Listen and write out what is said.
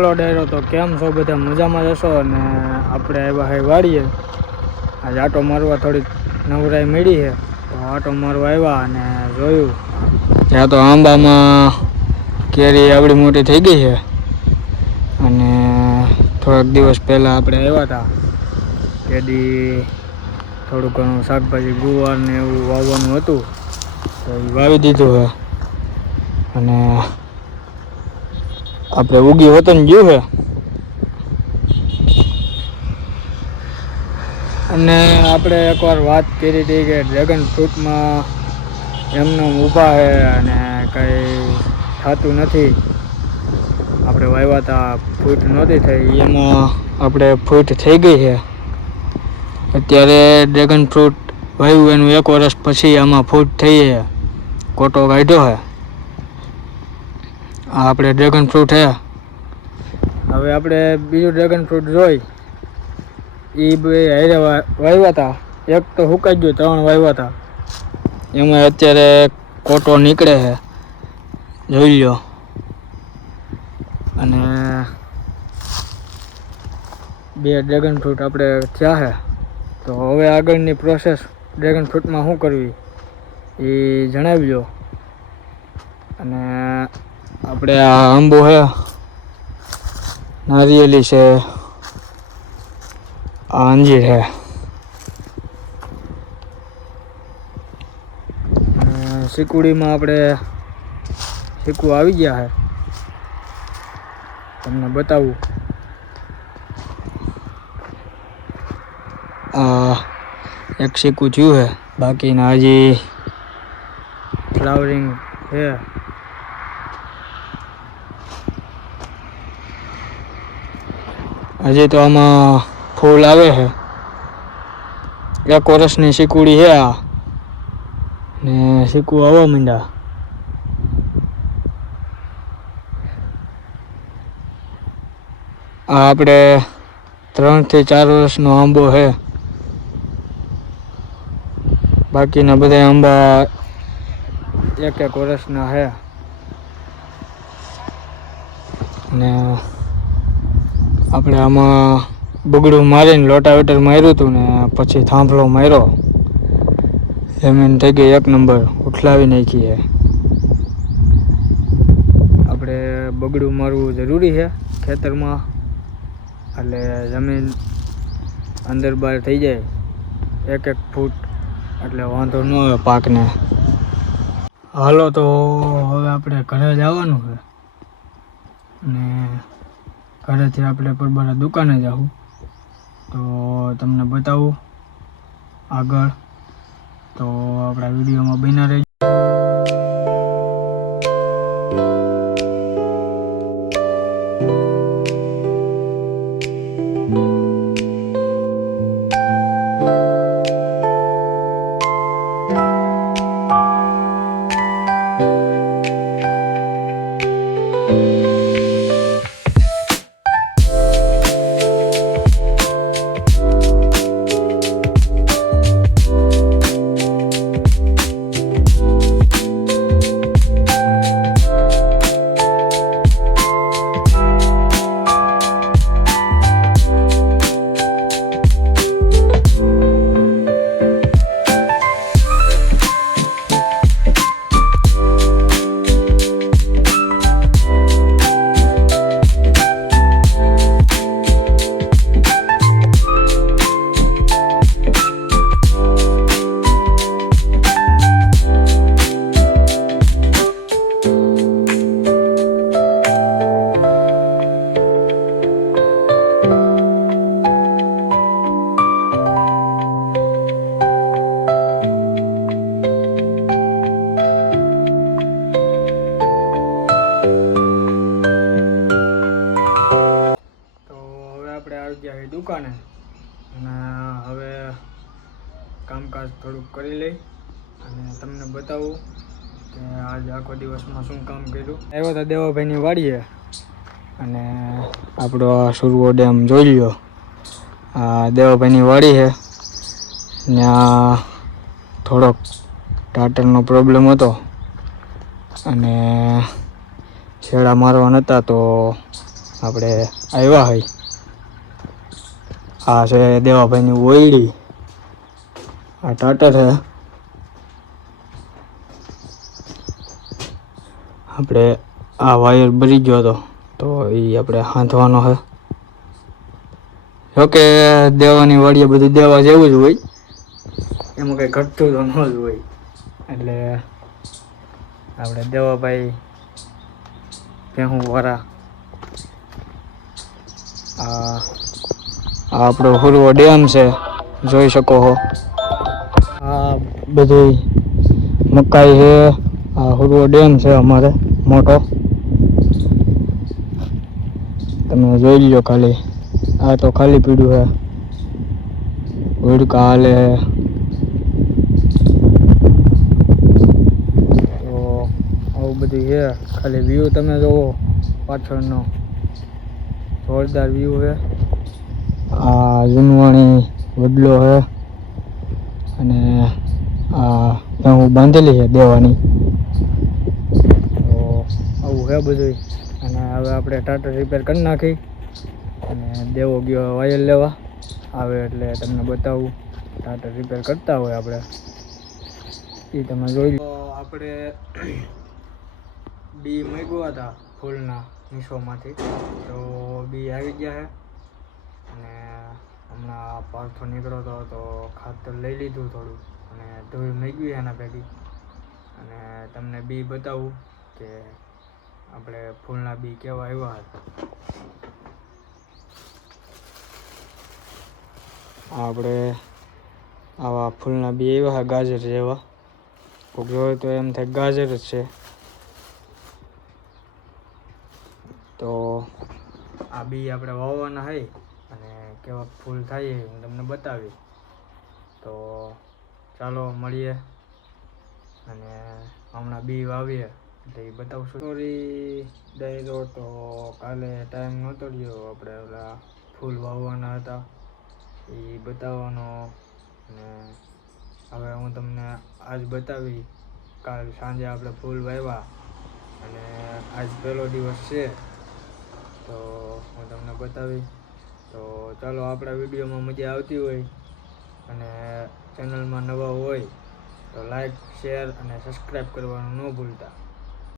Hello ડાયરો, તો કેમ છો બધા? મજામાં જશો? અને આપણે આવ્યા વાડીએ. આજે આટો મારવા થોડીક નવરાઈ મળી છે, તો આટો મારવા આવ્યા અને જોયું ત્યાં તો આંબામાં કેરી આવડી મોટી થઈ ગઈ છે. અને થોડાક દિવસ પહેલાં આપણે આવ્યા હતા તેથી થોડું ઘણું શાકભાજી ગુવાર ને એવું વાવવાનું હતું, તો એ વાવી દીધું છે. અને આપણે ઉગી વતન ગયું છે. અને આપણે એકવાર વાત કરી હતી કે ડ્રેગન ફ્રૂટમાં એમને ઊભા છે અને કંઈ થતું નથી. આપણે વાવ્યા હતા, ફૂટ નહોતી થઈ, એમાં આપણે ફૂટ થઈ ગઈ છે. અત્યારે ડ્રેગન ફ્રૂટ વાવ્યું એનું 1 વર્ષ પછી આમાં ફૂટ થઈ છે, કોટો કાઢ્યો છે. આ આપણે ડ્રેગન ફ્રૂટ છે. હવે આપણે બીજું ડ્રેગન ફ્રૂટ જોઈ એ બે હારે વાવ્યા હતા. એક તો સુકાઈ ગયું, 3 વાવ્યા હતા. એમાં અત્યારે કોટો નીકળે છે, જોઈ લો. અને 2 ડ્રેગન ફ્રૂટ આપણે થયા છે. તો હવે આગળની પ્રોસેસ ડ્રેગન ફ્રૂટમાં શું કરવી એ જણાવજો. અને આપણે આ આંબો છે, નારિયેલી છે, આ અંજીર છે. શીકુડીમાં આપણે શીકું આવી ગયા છે, તમને બતાવું. આ એક શીકું થયું છે, બાકીના હજી ફ્લાવરિંગ છે. હજી તો આમાં ફૂલ આવે છે. 1 વર્ષની શીકુડી છે આ, ને શીકું આવવા માંડ્યા. આ આપણે 3 થી 4 વર્ષનો આંબો છે. બાકીના બધા આંબા 1 વર્ષના છે. ને આપણે આમાં બગડું મારીને લોટાવેટર માર્યું હતું ને પછી થાંભલો માર્યો. જમીન થઈ ગઈ 1 નંબર, ઉઠલાવી નાખી છે. આપણે બગડું મારવું જરૂરી છે ખેતરમાં, એટલે જમીન અંદર બહાર થઈ જાય 1-1 ફૂટ, એટલે વાંધો ન આવે પાકને. હાલો, તો હવે આપણે ઘરે જવાનું છે. ને ઘરેથી આપણે પરબારા દુકાને જાઉં, તો તમને બતાવું આગળ. તો આપણા વિડીયોમાં બન્યા રહેજો. દુકાને, અને હવે કામકાજ થોડુંક કરી લઈ અને તમને બતાવું કે આજ આખો દિવસમાં શું કામ કર્યું. આવ્યો તો દેવાભાઈની વાડીએ, અને આપણો સુરવો ડેમ જોઈ લ્યો. આ દેવાભાઈની વાડી છે. ત્યાં થોડોક ટાટરનો પ્રોબ્લેમ હતો અને છેડા મારવા નહોતા, તો આપણે આવ્યા હોય. આ છે દેવાભાઈની ઓયડી, આ ટાટર છે. આપણે આ વાયર ભરી ગયો હતો તો એ આપણે હાંધવાનો છે. જોકે દેવાની વાડીએ બધું દેવા જેવું જ હોય, એમાં કંઈ ઘટતું તો ન જ હોય. એટલે આપણે દેવાભાઈ ભેહું વાળા આ આપણો હુરવો ડેમ છે, જોઈ શકો છો. આ બધી મકાઈ છે. આ હુરવો ડેમ છે અમારે મોટો, તમે જોઈ લો ખાલી. આ તો ખાલી પીડ્યું છે, ઉડકા હાલે તો આવું બધું છે. ખાલી વ્યૂ તમે જોવો પાછળનો, જોરદાર વ્યૂ છે. આ જૂનવાણી વડલો છે અને આ હું બાંધેલી છે દેવાની. તો આવું છે બધું. અને હવે આપણે ટાટર રિપેર કરી નાખી અને દેવો ગયો વાયર લેવા. આવે એટલે તમને બતાવું. ટાટર રિપેર કરતા હોય આપણે એ તમે જોઈ લો. આપણે બી મૂક્યા હતા ફૂલના મીશોમાંથી, તો બી આવી ગયા છે. અને હમણાં પાછો નીકળ્યો હતો તો ખાતર લઈ લીધું થોડું, અને ધૂળ મૂકી એના ભેગી. અને તમને બી બતાવું કે આપણે ફૂલના બી કેવા આવ્યા હતા. આપણે આવા ફૂલના બી આવ્યા ગાજર જેવા. કોઈક જોવે તો એમ થાય ગાજર જ છે. તો આ બી આપણે વાવવાના હોય અને કેવા ફૂલ થાય હું તમને બતાવી. તો ચાલો મળીએ અને હમણાં બી વાવીએ એટલે એ બતાવશું. સ્ટોરી ડાયરો તો કાલે ટાઈમ નહોતો રહ્યો, આપણે ઓલા ફૂલ વાવવાના હતા એ બતાવવાનો. અને હવે હું તમને આજ બતાવી. કાલ સાંજે આપણે ફૂલ વાવ્યા અને આજ પહેલો દિવસ છે તો હું તમને બતાવી. તો ચાલો, આપણા વિડીયોમાં મજા આવતી હોય અને ચેનલમાં નવા હોય તો લાઈક, શેર અને સબસ્ક્રાઈબ કરવાનું ન ભૂલતા.